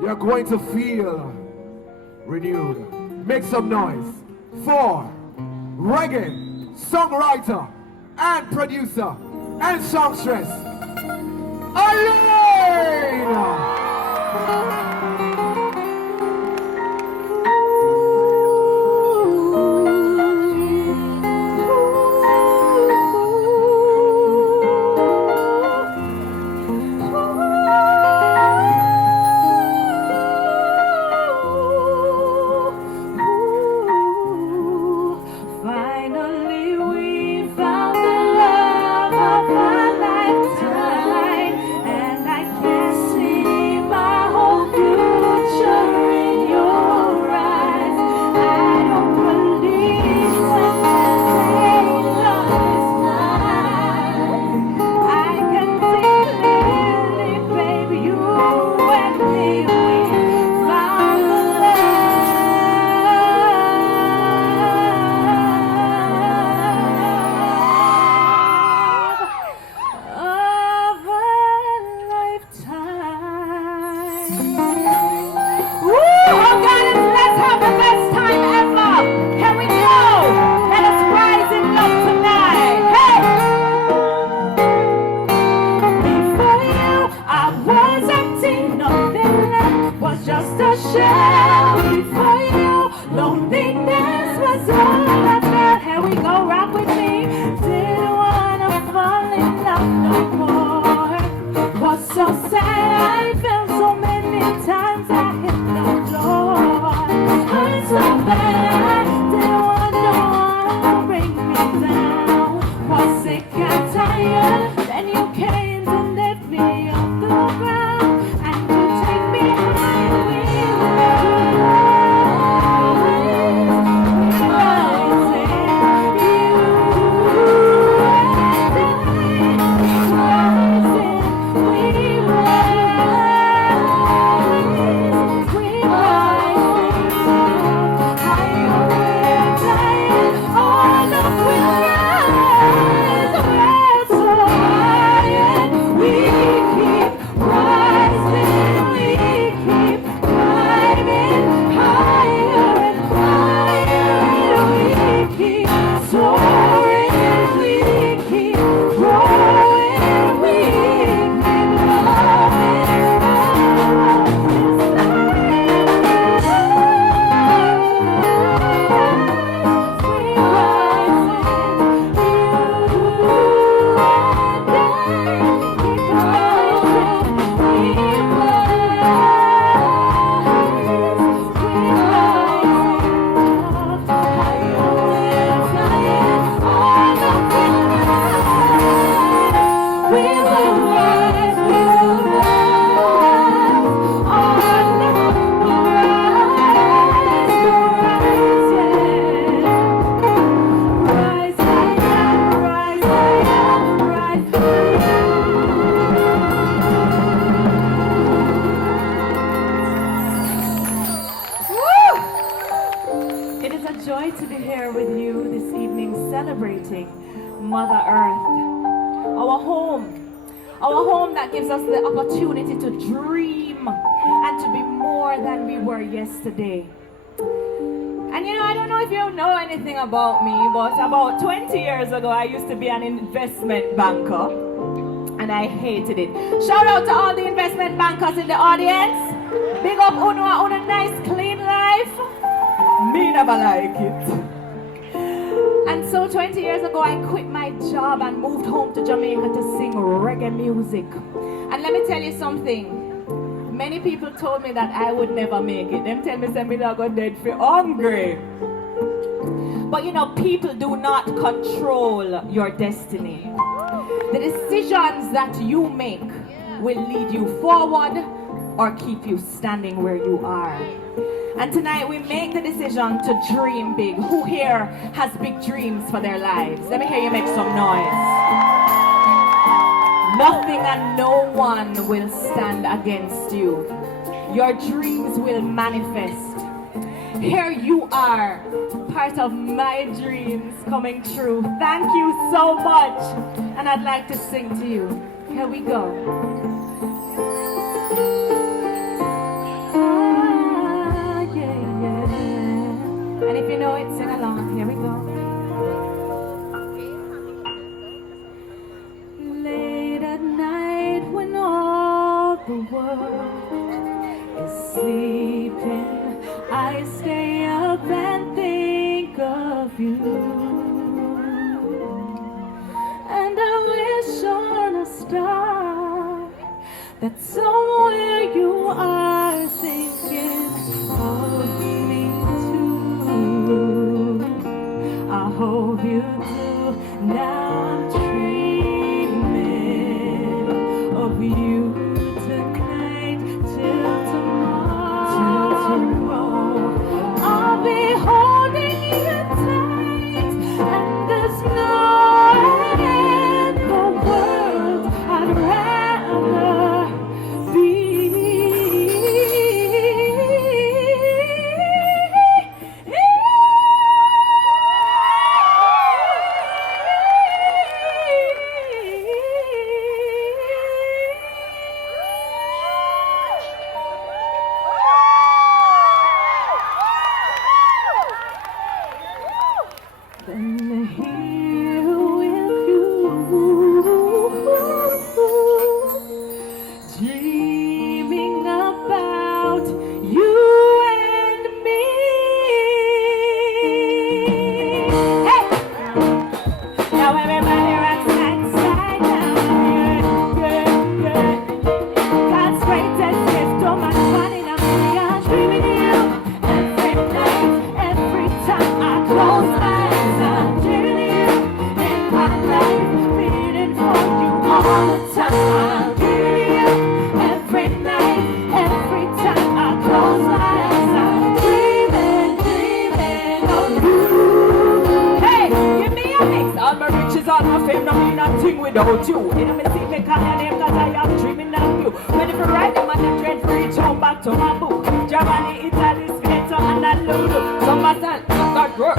You're going to feel renewed. Make some noise for reggae songwriter and producer and songstress, Alaine! Yesterday. And you know, I don't know if you know anything about me, but about 20 years ago I used to be an investment banker and I hated it. Shout out to all the investment bankers in the audience. Big up Uno a nice clean life. Me never like it. And so 20 years ago I quit my job and moved home to Jamaica to sing reggae music. And let me tell you something. Many people told me that I would never make it. Them tell me that I'm not going dead for hungry. But you know, people do not control your destiny. The decisions that you make will lead you forward or keep you standing where you are. And tonight we make the decision to dream big. Who here has big dreams for their lives? Let me hear you make some noise. Nothing and no one will stand against you. Your dreams will manifest. Here you are, part of my dreams coming true. Thank you so much. And I'd like to sing to you. Here we go. is sleeping, I stay up and think of you. And I wish on a star that somewhere you are thinking of me too. I hope you do. Now I'm dreaming of you tonight till tomorrow. I'll be holding you tight, and there's no in the world I'd rather be. Then here with you, dreaming about you and me. Hey! Now everybody rocks side to side now. Yeah, yeah, yeah. God's greatest gift, so much fun in a million. Dreaming of you every night, every time I close my eyes. I'm dreaming of you in my life, feeling for you all the time. I'm dreaming of you every night, every time I close my eyes. I'm dreaming of you. Hey, give me a mix. All my riches, all my fame, no mean nothing without you. You know me see me call your name 'cause I am dreaming of you. Ready for riding on the dread, reach home back to my boo. Germany, Italy, Spain, to Honolulu. Summertime, got work,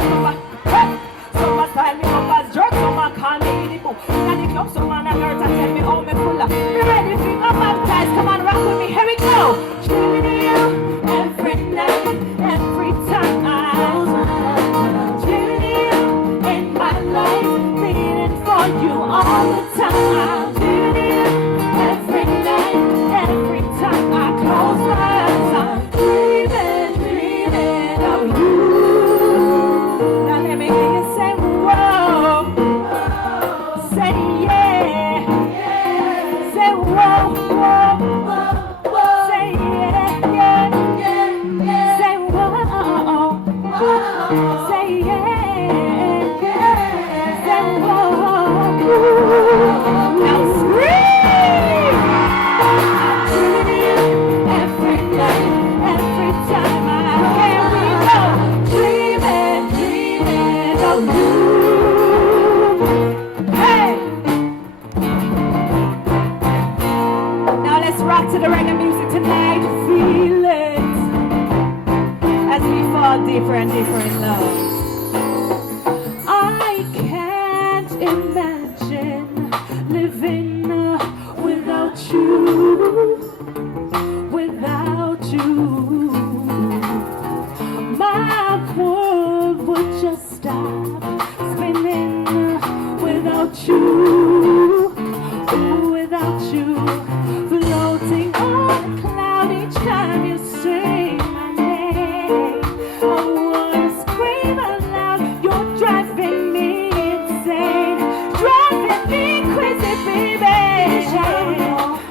summertime, me up as jerk, summer call me in the boo. Inna the club, some man alert and tell me how me full of. Me ready, finger baptized, come on, rock with me, here we go. Dreaming of you every night, every time I close my eyes. Dreaming of you in my life, feeling for you all the time. I'm dreaming of you every night, every time I close my eyes. I'm dreaming of you. Now let me hear you say whoa, say yeah, say whoa, say yeah, say whoa, say yeah, say whoa. Now scream! I'm dreaming of you every night, every time I here we go. Dreaming of you. Hey! Now let's rock to the reggae music tonight. Feel it as we fall deeper and deeper in love. I can't imagine living without you, without you. My world would just stop spinning without you, without you. Floating on a cloud each time you sing my name. I wanna scream out loud, you're driving me insane, driving me crazy, baby.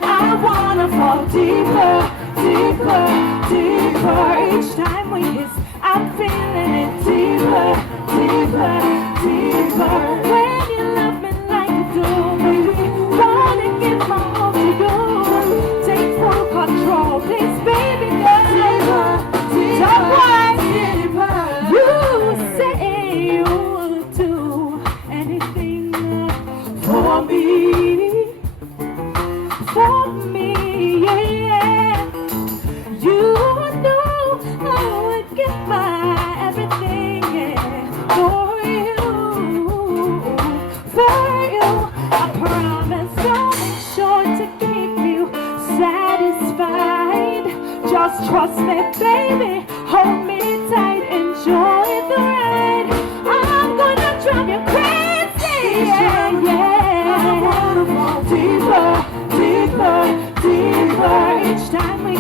I wanna fall deeper, deeper, deeper. Each time we kiss, I'm feeling it deeper, deeper, deeper. When you love me like you do, baby, wanna give my all to you. Take full control, please, baby girl. Deeper, deeper, deeper. You say you would do anything for me, yeah. You know I would give my everything, yeah, for you. I promise I'll make sure to keep you satisfied. Just trust me, baby, hold me tight, enjoy the ride. I'm gonna drive you crazy, yeah, yeah. I wanna fall deeper, deeper, deeper. Each time we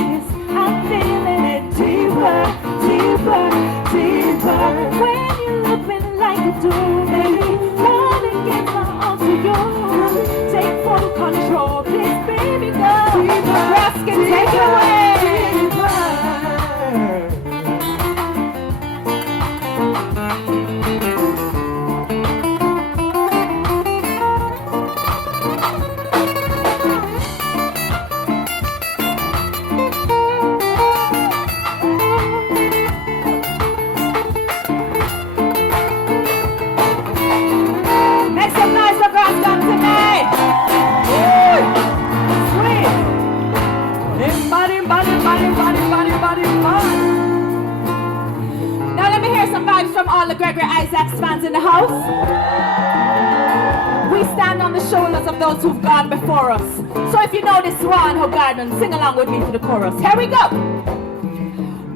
the Gregory Isaacs fans in the house. We stand on the shoulders of those who've gone before us. So if you know this one, Ho Garden, sing along with me to the chorus. Here we go.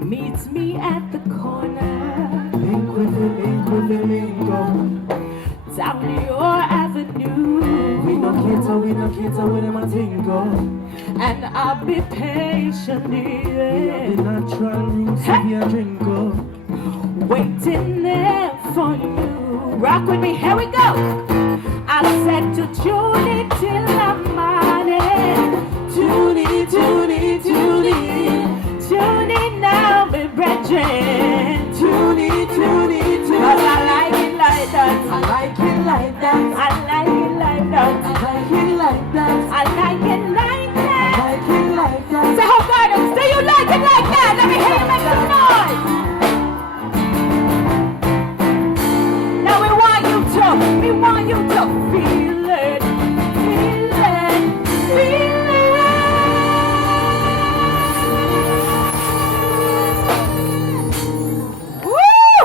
Meet me at the corner. Link with the lingo. Down your avenue. We no cater with them a tingo. And I'll be patient, yeah. The natural roots of your drinko. Waiting there for you. Rock with me, here we go. I said to tune in till the morning. Tune in, tune in, tune in. Tune in now, my brethren. Tune in, tune in, tune in. Cause I like it like that. I like it like that. I like it like that. I like it like that. I like it like that. I like it like that. Say, Ho Garden, do you like it like that? Let me hear you make some noise. Now we want you to feel it, feel it, feel it. Woo!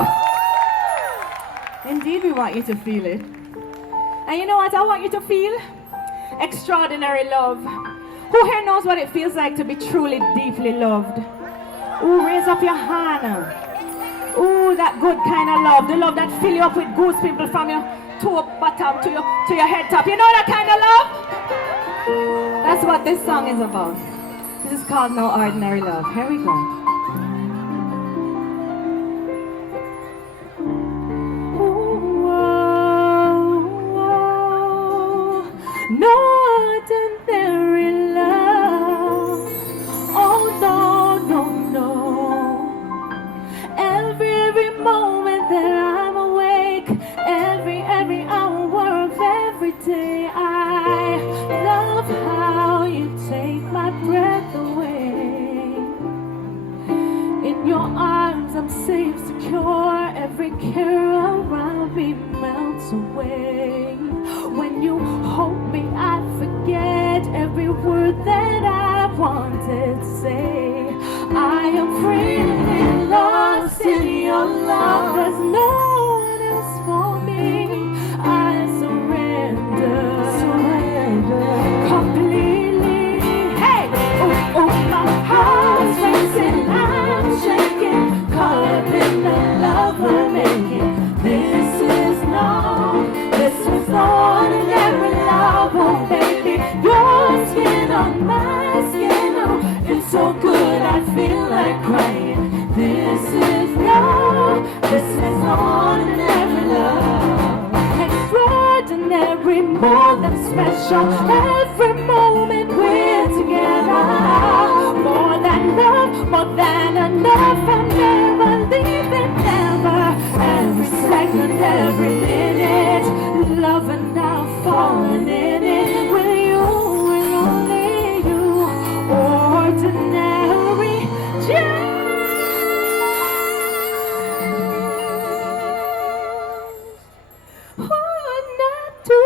Indeed, we want you to feel it. And you know what I want you to feel? Extraordinary love. Who here knows what it feels like to be truly, deeply loved? Ooh, raise up your hand. Ooh, that good kind of love. The love that fill you up with goose pimple from your toe bottom to your head top. You know that kind of love? That's what this song is about. This is called No Ordinary Love. Here we go. No ordinary love. Oh no, no, no. Every moment that I'm awake, every hour of every day, I love how you take my breath away. In your arms I'm safe, secure. Every care around me melts away. When you hold me, I forget every word that I wanted to say. I am free and lost in your love. There's no one else for me. I surrender completely. Hey, oh, my heart's racing, I'm shaking, caught up in the love we're making. This is no ordinary love, oh baby. Your skin on my skin, oh, it's so good I feel like crying. This is no ordinary love. Extraordinary, more than special. Every moment we're together. More than love, more than enough. I'm never leaving, never. Every second, every minute, loving now, falling in it with you and only you. Ordinary, just would not do.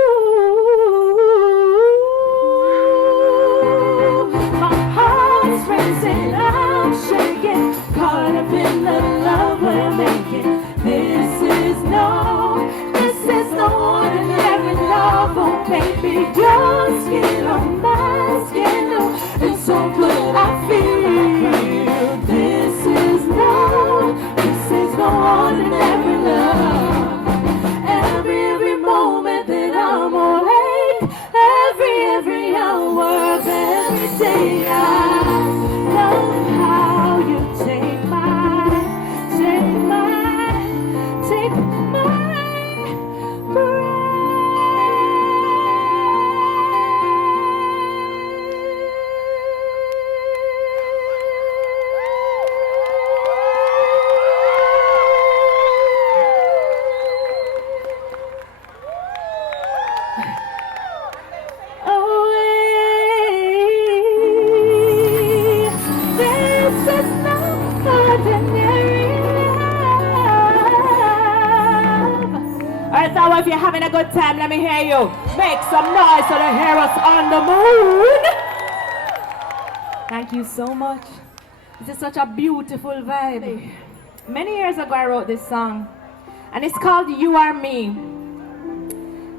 My heart's racing, I'm shaking, caught up in the love we're making. This is no ordinary love, oh baby. Your skin on my skin, oh, it's so good I feel. This is no ordinary love. Every moment that I'm awake, every hour of every day, I love how you take my If you're having a good time, let me hear you. Make some noise so they hear us on the moon. Thank you so much. This is such a beautiful vibe. Many years ago I wrote this song, And it's called You Are Me.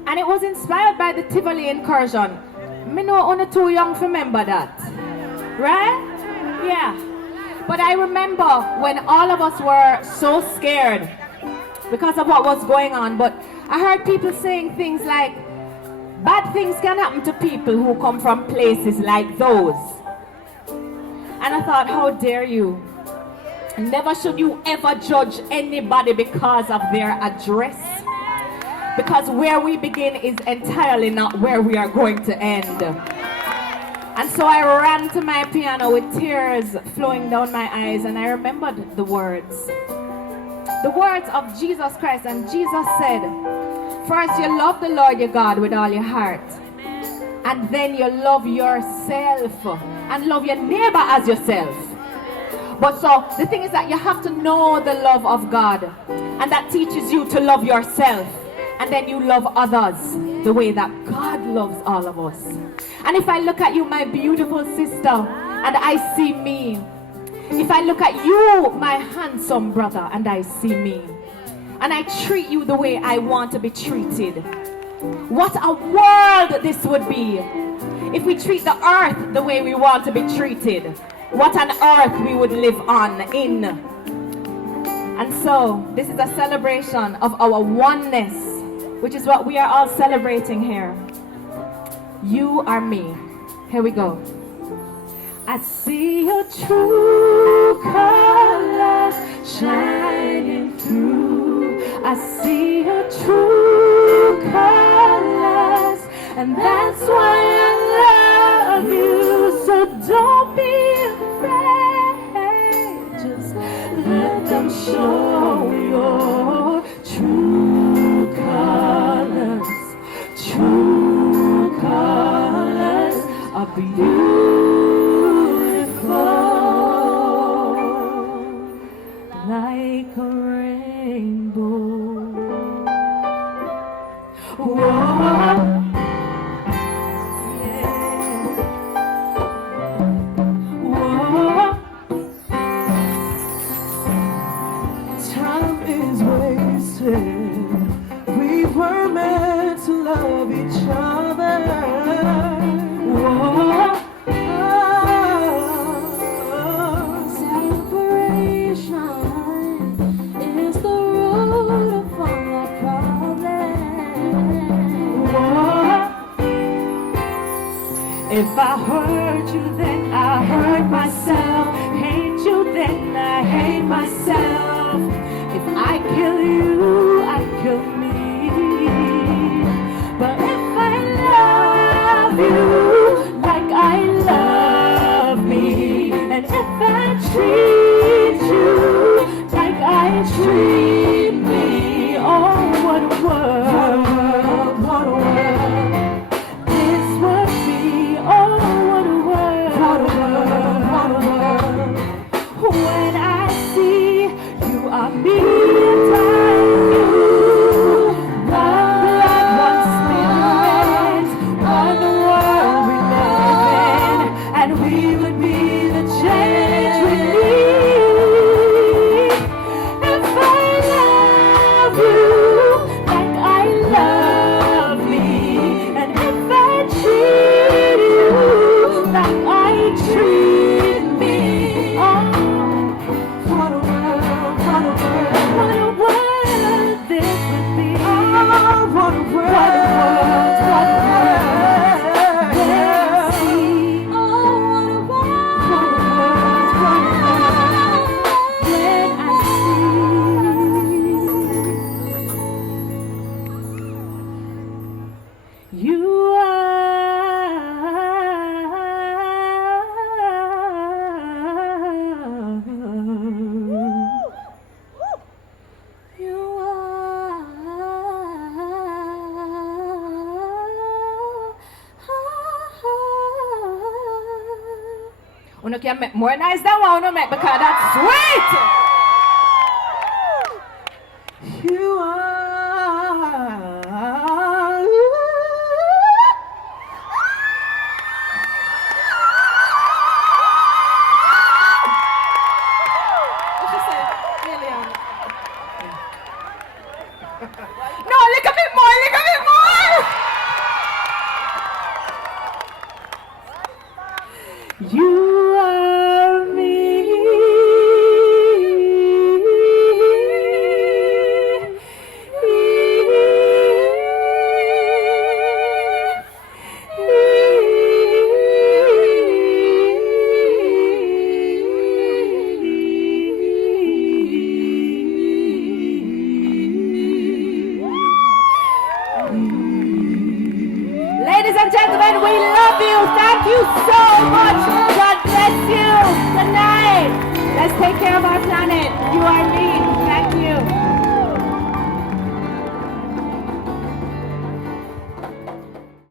And it was inspired by the Tivoli incursion. Me know only too young to remember that. Right? Yeah. But I remember when all of us were so scared because of what was going on. But I heard people saying things like, bad things can happen to people who come from places like those. And I thought, how dare you? Never should you ever judge anybody because of their address. Because where we begin is entirely not where we are going to end. And so I ran to my piano with tears flowing down my eyes, and I remembered the words. The words of Jesus Christ. And Jesus said, first you love the Lord your God with all your heart. And then you love yourself and love your neighbor as yourself. But so the thing is that you have to know the love of God, and that teaches you to love yourself, and then you love others the way that God loves all of us. And if I look at you, my beautiful sister, and I see me, if I look at you, my handsome brother, and I see me, and I treat you the way I want to be treated, what a world this would be if we treat the earth the way we want to be treated. What an earth we would live on in. And so this is a celebration of our oneness, which is what we are all celebrating here. You are me. Here we go. I see your true colors shining through. I see your true colors, and that's why I love you. So don't be afraid. Just let them show your true colors. True colors are beautiful, like a rainbow. Whoa. We were meant to love each other. Whoa. Separation is the root of all our problems. Whoa. If I hurt you, then I hurt myself. Hate you, then I hate myself. If I kill you, I kill me. But if I love you like I love me, and if I treat you like I treat me, oh, what a world, what a world this would be. Oh, what a world, what a world, what a world. When I see you are me and I you, blood once split on the world we live in, and we would be the change we need. If I love you like I love me, and if I treat you like I treat me, oh, what a world, what a world, what a world this would be. Oh, what a world, what a world, what a world. When I see, oh, what a world, what a world, when I see you Uno can make more nice than what uno make because that's sweet. You are. Thank you so much. God bless you. Good night. Let's take care of our planet. You are me. Thank you.